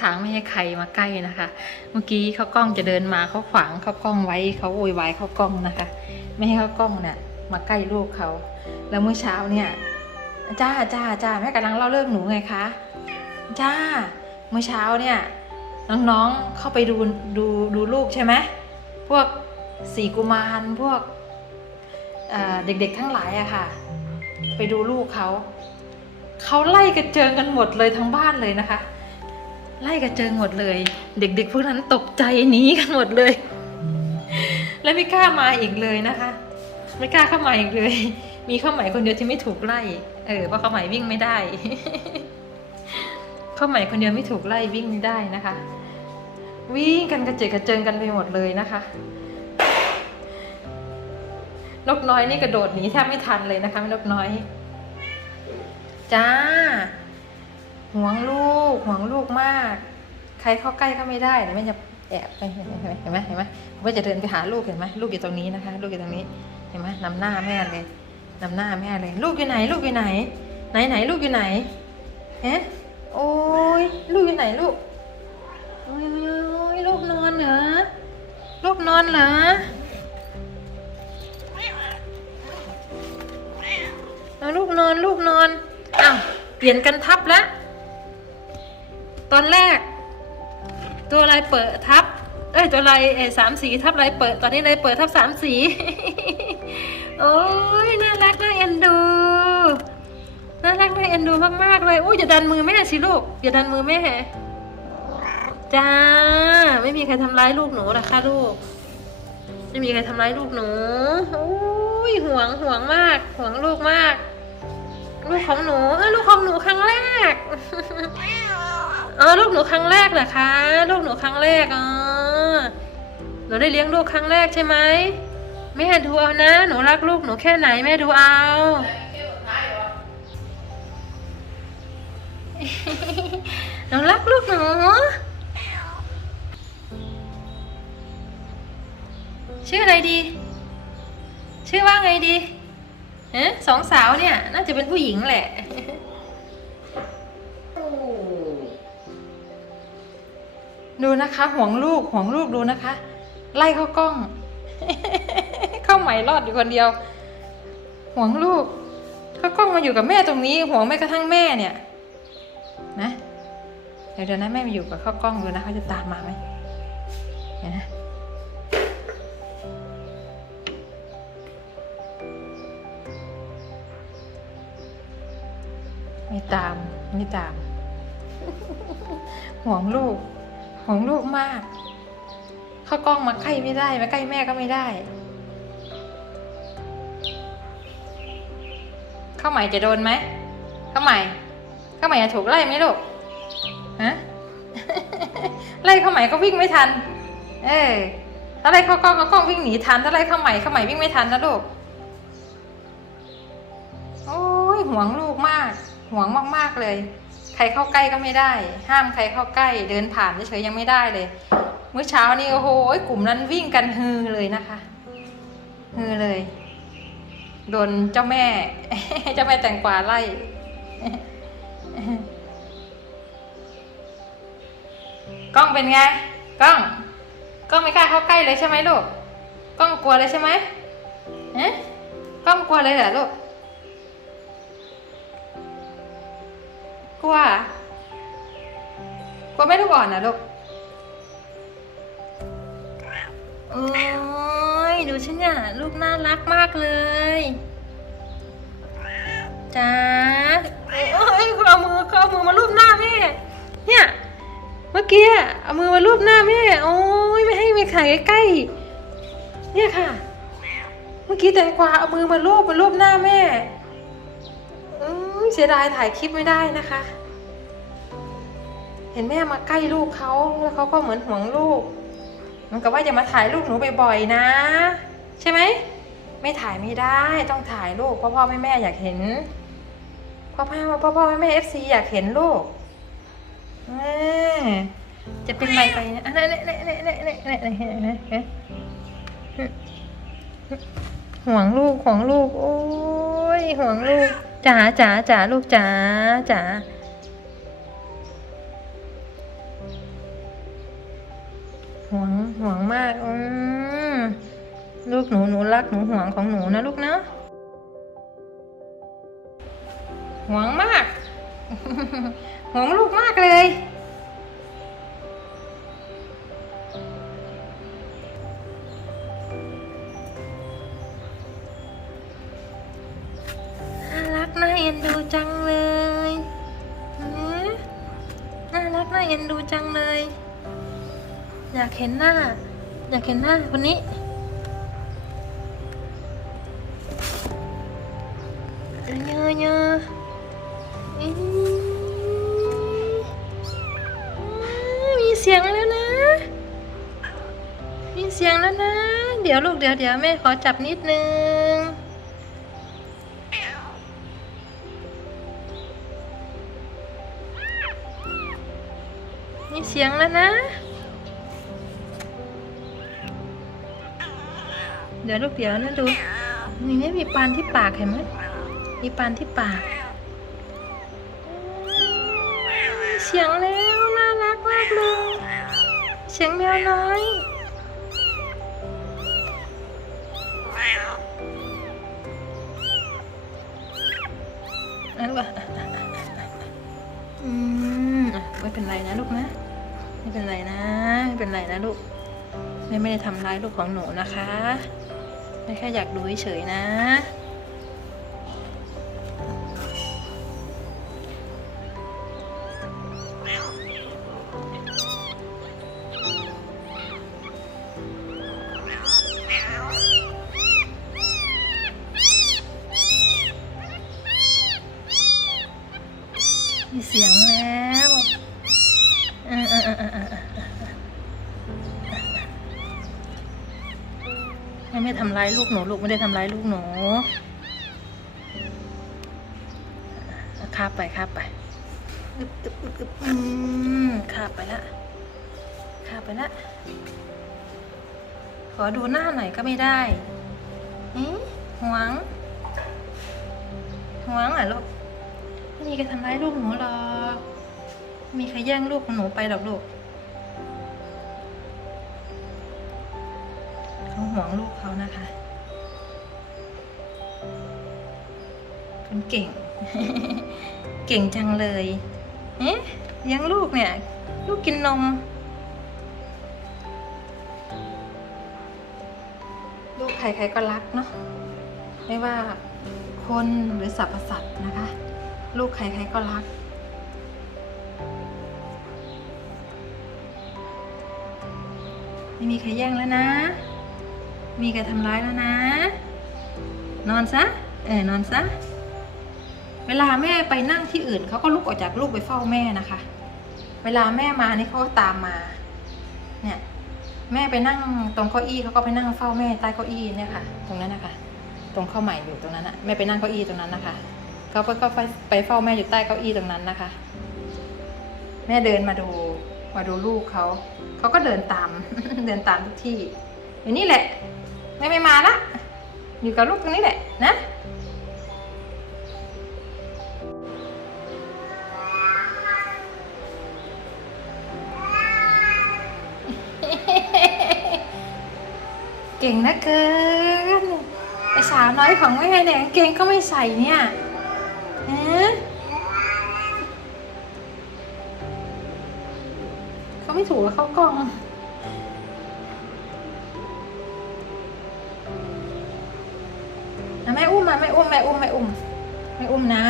ทางไม่ให้ใครมาใกล้นะคะ เมื่อกี้เขากล้องจะเดินมาเขาขวางเขากล้องไว้เขาโวยวายเขากล้องนะคะ ไม่ให้เขากล้องเนี่ยมาใกล้ลูกเขา แล้วเมื่อเช้าเนี่ยจ้าจ้าจ้าแม่กำลังเล่าเรื่องหนูไงคะจ้าเมื่อเช้าเนี่ยน้องๆเข้าไปดูดูดูลูกใช่ไหมพวกสีกุมารพวกเอ่อเด็กๆทั้งหลายอะค่ะ ไปดูลูกเขาเขาไล่กระเจิงกันหมดเลยทั้งบ้านเลยนะคะ ไล่กระเจิงหมดเลย เด็กๆพวกนั้นตกใจหนีกันหมดเลย และไม่กล้ามาอีกเลยนะคะ ไม่กล้าเข้ามาอีกเลย มีข้าวไหม่คนเดียวที่ไม่ถูกไล่เออเพราะข้าวไหม่วิ่งไม่ได้ข้าวไหม่คนเดียวไม่ถูกไล่วิ่งไม่ได้นะคะ วิ่งกันกระเจิดกระเจิงกันไปหมดเลยนะคะนกน้อยนี่กระโดดหนีแทบไม่ทันเลยนะคะนกน้อย จ้า ห่วงลูกห่วงลูกมาก ใครเข้าใกล้ก็ไม่ได้นะแม่จะแอบไปเห็นไหมเห็นไหมเห็นไหมว่าจะเดินไปหาลูกเห็นไหมลูกอยู่ตรงนี้นะคะ ลูกอยู่ตรงนี้เห็นไหมนำหน้าแม่เลยนำหน้าแม่เลย ลูกอยู่ไหน ลูกอยู่ไหน ไหนไหนลูกอยู่ไหนเอ๊ะโอ้ยลูกอยู่ไหนลูกโอ้ยลูกนอนเหรอลูกนอนเหรอลูกนอนลูกนอนอ้าวเปลี่ยนกันทับแล้ว ตอนแรก ตัวอะไรเปิดทับ เอ้ยตัวอะไรเอสามสีทับอะไรเปิด ตอนนี้อะไรเปิดทับสามสี โอ้ยน่ารักน่าเอ็นดูน่ารักน่าเอ็นดูมากๆเลยอุ้ยอย่าดันมือแม่สิลูกอย่าดันมือแม่จ้า ไม่มีใครทำร้ายลูกหนูหรอกค่ะลูก ไม่มีใครทำร้ายลูกหนูอุ้ยห่วงห่วงมาก ห่วงลูกมาก ลูกของหนูเออลูกของหนูครั้งแรก ออลูกหนูครั้งแรกเหรอคะ ลูกหนูครั้งแรกอ๋อหนูได้เลี้ยงลูกครั้งแรกใช่ไหมแม่ดูเอานะ หนูรักลูกหนูแค่ไหนแม่ดูเอา หนูรักลูกหนูชื่ออะไรดี ชื่อว่าไงดีเอ๊ะสองสาวเนี่ย น่าจะเป็นผู้หญิงแหละ ดูนะคะห่วงลูกห่วงลูกดูนะคะ ไล่เข้ากล้อง เข้าใหม่รอดอยู่คนเดียว ห่วงลูกเข้ากล้องมาอยู่กับแม่ตรงนี้ ห่วงแม่กระทั่งแม่เนี่ยนะเดี๋ยวเดี๋ยวนะแม่มาอยู่กับเข้ากล้องดูนะเขาจะตามมาไหมเดี๋ยวนะไม่ตามไม่ตาม ห่วงลูก ห่วงลูกมากเข้ากล้องมาใกล้ไม่ได้มาใกล้แม่ก็ไม่ได้ข้าวใหม่จะโดนไหมข้าวใหม่ข้าวใหม่จะถูกไล่ไหมลูกฮะไล่ข้าวใหม่ก็วิ่งไม่ทัน เออถ้าไล่เข้ากล้องก็กล้องวิ่งหนีทันถ้าไล่ข้าวใหม่ข้าวใหม่วิ่งไม่ทันนะลูกโอ้ยห่วงลูกมากห่วงมากๆเลย รเข้าใกล้ก็ไม่ได้ ห้ามใครเข้าใกล้ เดินผ่านเฉยยังไม่ได้เลย เมื่อเช้านี้โอ้โหกลุ่มนั้นวิ่งกันฮือเลยนะคะฮือเลยโดนเจ้าแม่ เจ้าแม่แตงกวาไล่ กล้องเป็นไง กล้อง กล้องไม่กล้าเข้าใกล้เลยใช่ไหมลูก กล้องกลัวเลยใช่ไหมเอ๊ะกล้องกลัวเลยเหรอลูก กลัว กลัวไม่ลูกอ่อนนะลูกโอ้ยดูฉันเนี่ยลูกน่ารักมากเลยจ้าโอ้ยเขาเอามือเขาเอามือมาลูบหน้าแม่ เนี่ย เมื่อกี้เอามือมาลูบหน้าแม่ โอ้ยไม่ให้ไปขายใกล้ๆเนี่ยค่ะ เมื่อกี้แตงกวาเอามือมาลูบมาลูบหน้าแม่ เสียดายถ่ายคลิปไม่ได้นะคะ เห็นแม่มาใกล้ลูกเขาแล้วเขาก็เหมือนห่วงลูก มันก็ว่าจะมาถ่ายรูปหนูบ่อยๆนะ ใช่ไหม ไม่ถ่ายไม่ได้ต้องถ่ายลูกพราะพ่อแม่แม่อยากเห็นพ่อพ่อพ่อพ่อแม่แม่เอฟซีอยากเห็นลูกเออจะเป็นไรไปนะอันนี้นี่นี่นี่นี่นี่นี่นี่ห่วงลูกห่วงลูก โอ้ยห่วงลูก จ๋าจ๋าจ๋าลูกจ๋าจ๋าห่วงห่วงมากอืมลูกหนูหนูรักหนูห่วงของหนูนะลูกเนาะห่วงมากห่วงลูกมากเลย น่าเอ็นดูจังเลย อยากเห็นหน้า อยากเห็นหน้าคนนี้ เยอะเยอะมีเสียงแล้วนะ มีเสียงแล้วนะ เดี๋ยวลูกเดี๋ยวเดี๋ยวแม่ขอจับนิดนึง มีเสียงแล้วนะ เดี๋ยวลูกเดี๋ยวนะดู นี่ไม่มีปานที่ปากเห็นไหมมีปานที่ปาก เสียงแล้วน่ารักมากเลย เสียงแมวน้อยเอาวะอืมไม่เป็นไรนะลูกนะ ไม่เป็นไรนะ ไม่เป็นไรนะลูกแม่ไม่ได้ทำร้ายลูกของหนูนะคะแม่แค่อยากดูเฉยๆนะ มีเสียงแล้ว ไม่ทำร้ายลูกหนูลูกไม่ได้ทำร้ายลูกหนูคาบไปคาบไปอึบอึบอึบอึบอืมคาบไปละคาบไปละขอดูหน้าหน่อยก็ไม่ได้นี่หวงหวงเหรอลูกไม่มีใครทำร้ายลูกหนูหรอกไม่มีใครแย่งลูกของหนูไปหรอกลูก เขาห่วงลูกเขานะคะ คุณเก่ง เก่งจังเลยเอ๊ะเลี้ยงลูกเนี่ย ลูกกินนม ลูกใครๆก็รักเนาะไม่ว่าคนหรือสรรพสัตว์นะคะ ลูกใครๆก็รักไม่มีใครแย่งแล้วนะ มีใครทำร้ายแล้วนะ นอนซะ เออนอนซะ เวลาแม่ไปนั่งที่อื่นเขาก็ลุกออกจากลูกไปเฝ้าแม่นะคะ เวลาแม่มานี่เขาก็ตามมา เนี่ย แม่ไปนั่งตรงเก้าอี้เขาก็ไปนั่งเฝ้าแม่ใต้เก้าอี้เนี่ยค่ะ ตรงนั้นนะคะ ตรงเข้าใหม่อยู่ตรงนั้นอะแม่ไปนั่งเก้าอี้ตรงนั้นนะคะเขาก็ไปไปเฝ้าแม่อยู่ใต้เก้าอี้ตรงนั้นนะคะ แม่เดินมาดูมาดูลูกเขา เขาก็เดินตาม เดินตามทุกที่อยู่นี่แหละ แม่ไม่มาละอยู่กับลูกตรงนี้แหละนะเก่งนะเกินไอสาวน้อยของแม่เนี่ยกางเกงก็ไม่ใส่เนี่ยฮะเขาไม่ถูกแล้วเขากล้อง แม่อุ้มมาแม่อุ้มแม่อุ้มแม่อุ้มแม่อุ้มนะ